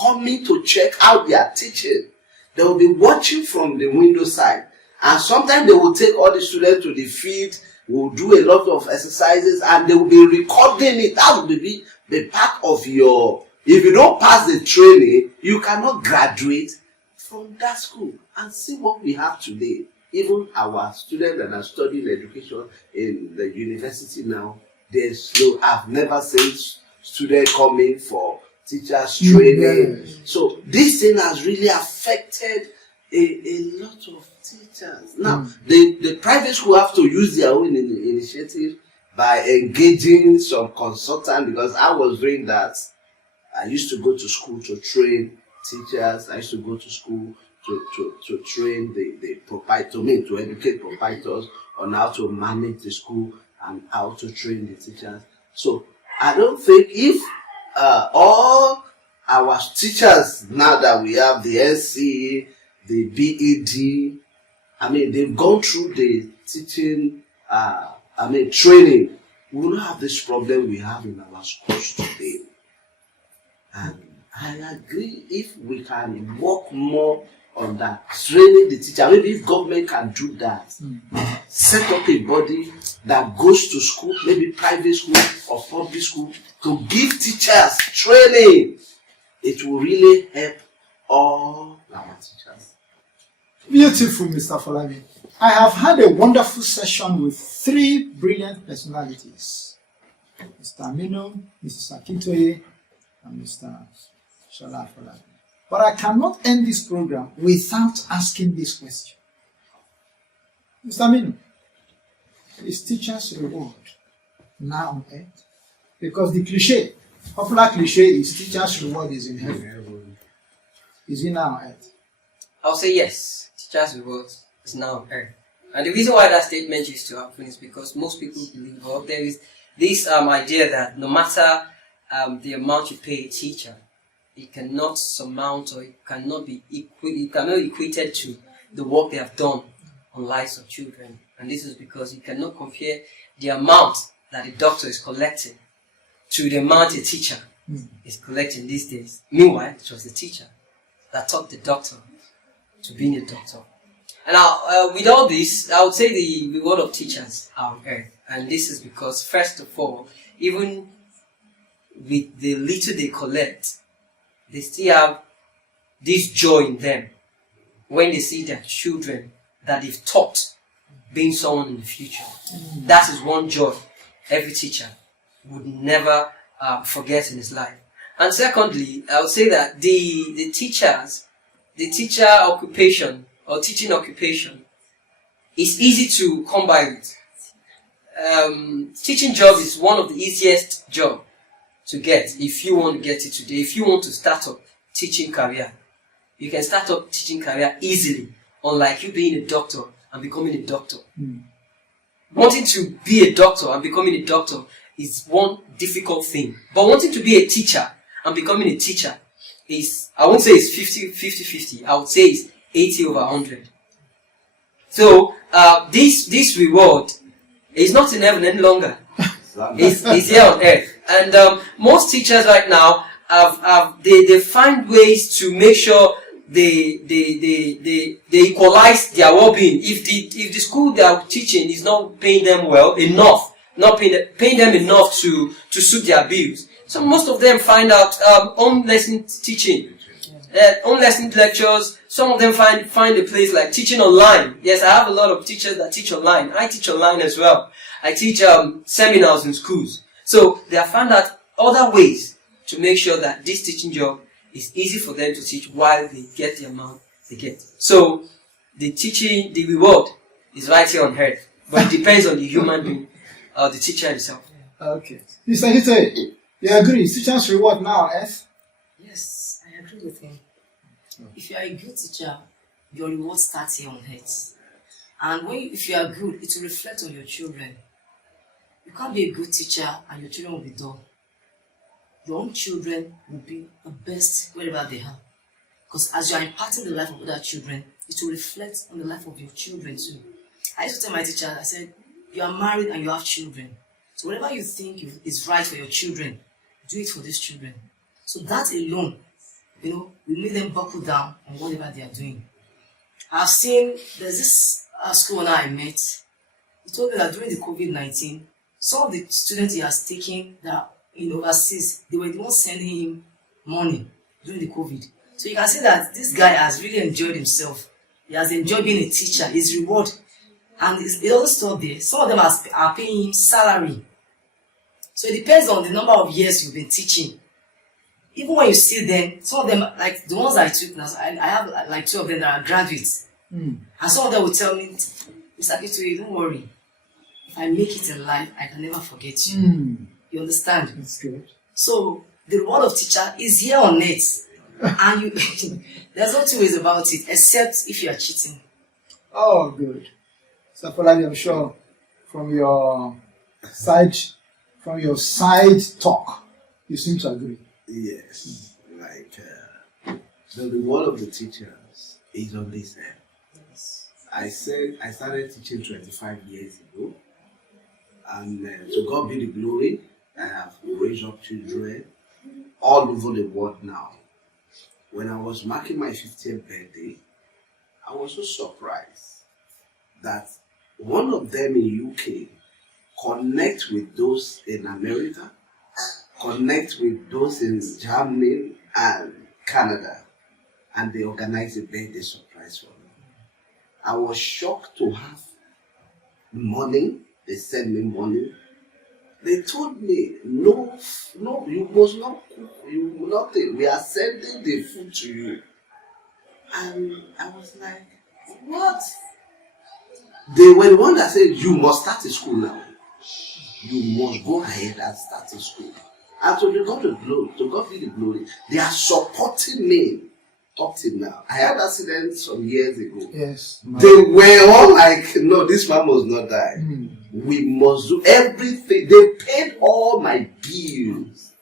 coming to check how they are teaching. They will be watching from the window side, and sometimes they will take all the students to the field, will do a lot of exercises, and they will be recording it. That will be part of your. If you don't pass the training, you cannot graduate from that school. And see what we have today. Even our students that are studying education in the university now, there's no. I've never seen students coming for teachers training. So this thing has really affected a lot of teachers. Now, the private school have to use their own initiative by engaging some consultant, because I was doing that. I used to go to school to train teachers. I used to go to school to train the proprietor, to educate proprietors on how to manage the school and how to train the teachers. So I don't think if all our teachers, now that we have the NCE, the BED, they've gone through the teaching, training, we will not have this problem we have in our schools today. And I agree, if we can work more on that, training the teacher, maybe if government can do that, set up a body that goes to school, maybe private school or public school, to give teachers training, it will really help all our teachers. Beautiful, Mr. Falabi. I have had a wonderful session with 3 brilliant personalities, Mr. Aminu, Mrs. Akintoye, and Mr. Shola Afolabi. But I cannot end this program without asking this question. Mr. Aminu, is teachers' reward now on earth? Because the popular cliche is teachers' reward is in heaven. Is it now on earth? I'll say yes. Teachers' reward is now on earth. And the reason why that statement used to happen is because most people believe, or there is this idea that no matter the amount you pay a teacher, it cannot surmount, or it cannot be equated to the work they have done on lives of children. And this is because you cannot compare the amount that a doctor is collecting to the amount a teacher is collecting these days. Meanwhile, it was the teacher that taught the doctor to being a doctor. And with all this, I would say the reward of teachers are on earth. And this is because, first of all, even with the little they collect, they still have this joy in them when they see their children that they've taught being someone in the future. That is one joy every teacher would never forget in his life. And secondly, I would say that the teacher occupation or teaching occupation is easy to come by with. Teaching job is one of the easiest job to get if you want to get it today. If you want to start up teaching career, you can start up teaching career easily, unlike you being a doctor and becoming a doctor. Wanting to be a doctor and becoming a doctor is one difficult thing. But wanting to be a teacher and becoming a teacher is, I won't say it's 50-50. I would say it's 80/100. So this reward is not in heaven any longer. It's here on earth. And most teachers right now they find ways to make sure they equalize their well-being. If the school they are teaching is not paying them well enough, not paying them enough to suit their bills, so most of them find out home lesson teaching, home lesson lectures. Some of them find a place like teaching online. Yes, I have a lot of teachers that teach online. I teach online as well. I teach seminars in schools. So they have found out other ways to make sure that this teaching job is easy for them to teach while they get the amount they get. So the reward is right here on earth, but it depends on the human being, the teacher himself. Okay. Mr. Hite, you agree? Teacher's reward now on earth? Yes, I agree with him. If you are a good teacher, your reward starts here on earth. And if you are good, it will reflect on your children. You can't be a good teacher and your children will be dull. Your own children will be the best wherever they are. Because as you are impacting the life of other children, it will reflect on the life of your children too. I used to tell my teacher, I said, you are married and you have children. So whatever you think is right for your children, do it for these children. So that alone, will make them buckle down on whatever they are doing. I've seen, there's this school owner I met. He told me that during the COVID-19, some of the students he has taken that overseas, they were the ones sending him money during the COVID. So you can see that this guy has really enjoyed himself. He has enjoyed being a teacher, his reward. And it doesn't stop there. Some of them are paying him salary. So it depends on the number of years you've been teaching. Even when you see them, some of them, like the ones I took now, I have like 2 of them that are graduates. And some of them will tell me, Mr. Kitui, don't worry. If I make it in life, I can never forget you. You understand? That's good. So the reward of teacher is here on earth. And there's no 2 ways about it, except if you are cheating. Oh, good. So, Falabi, I'm sure from your side talk, you seem to agree. Yes, like the reward of the teachers is on this end. Yes. I said I started teaching 25 years ago, and to God be the glory. I have raised up children all over the world now. When I was marking my 50th birthday, I was so surprised that one of them in UK connect with those in America, connect with those in Germany and Canada, and they organize a birthday surprise for me. I was shocked to have money. They sent me money. They told me, no, you must not cook, you will not take. We are sending the food to you. And I was like, what? They were the one that said, you must start a school now. You must go ahead and start a school. And so to God be the glory, they are supporting me up till now. I had accidents some years ago. Yes. They were all like, no, this man must not die. We must do everything. They paid all my bills.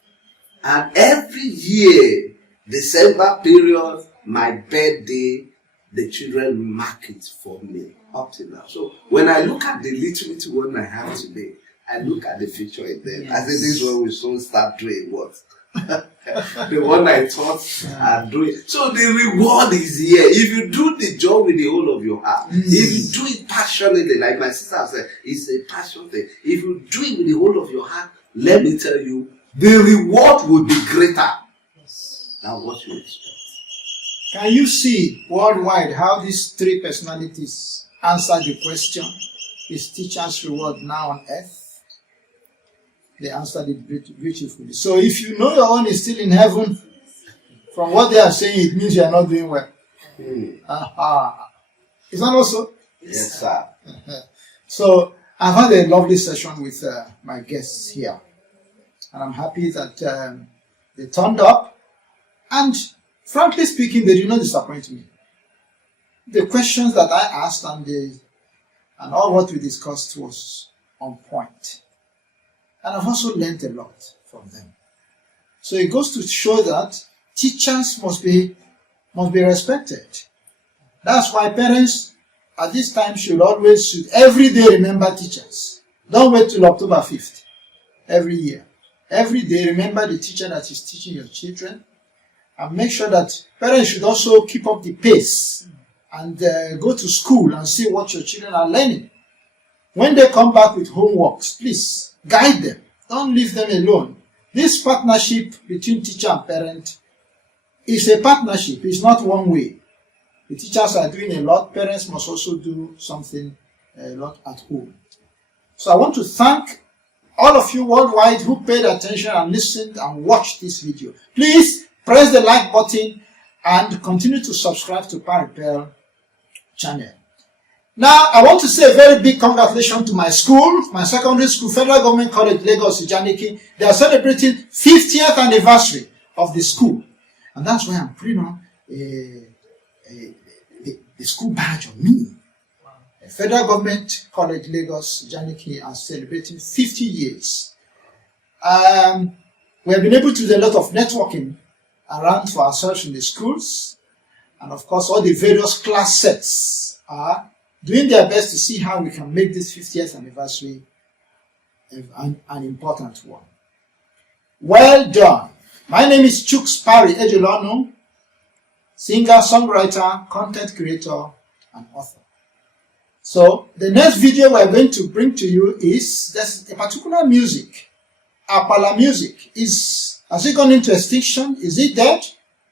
And every year, December period, my birthday, the children mark it for me up till now. So when I look at the little one I have today, I look at the future in them. Yes. I say this one will soon start doing what? The one I taught are doing. So the reward is here. If you do the job with the whole of your heart, if you do it passionately, like my sister said, it's a passion thing. If you do it with the whole of your heart, let me tell you, the reward will be greater than what you expect. Can you see worldwide how these 3 personalities answer the question, is teacher's reward now on earth? They answered it beautifully. So if you know your own is still in heaven, from what they are saying, it means you are not doing well. Is that also? Yes, sir. So I've had a lovely session with my guests here. And I'm happy that they turned up. And frankly speaking, they did not disappoint me. The questions that I asked and all what we discussed was on point. And I've also learned a lot from them. So it goes to show that teachers must be respected. That's why parents at this time should every day remember teachers. Don't wait till October 5th. Every year. Every day remember the teacher that is teaching your children. And make sure that parents should also keep up the pace and go to school and see what your children are learning. When they come back with homeworks, please guide them. Don't leave them alone. This partnership between teacher and parent is a partnership. It's not one way. The teachers are doing a lot. Parents must also do something a lot at home. So I want to thank all of you worldwide who paid attention and listened and watched this video. Please press the like button and continue to subscribe to PaRepel channel. Now, I want to say a very big congratulations to my school, my secondary school, Federal Government College, Lagos, Ijaniki. They are celebrating 50th anniversary of the school. And that's why I'm putting on the school badge on me. Federal Government College, Lagos, Ijaniki are celebrating 50 years. We have been able to do a lot of networking around for ourselves in the schools. And of course, all the various class sets are doing their best to see how we can make this 50th anniversary an important one. Well done. My name is Chuks Parry Ejolonu, singer, songwriter, content creator, and author. So the next video we're going to bring to you is there's a particular music, Apala music. Has it gone into extinction? Is it dead?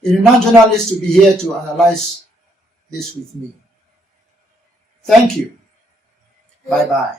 A renowned journalist to be here to analyze this with me. Thank you. Bye-bye.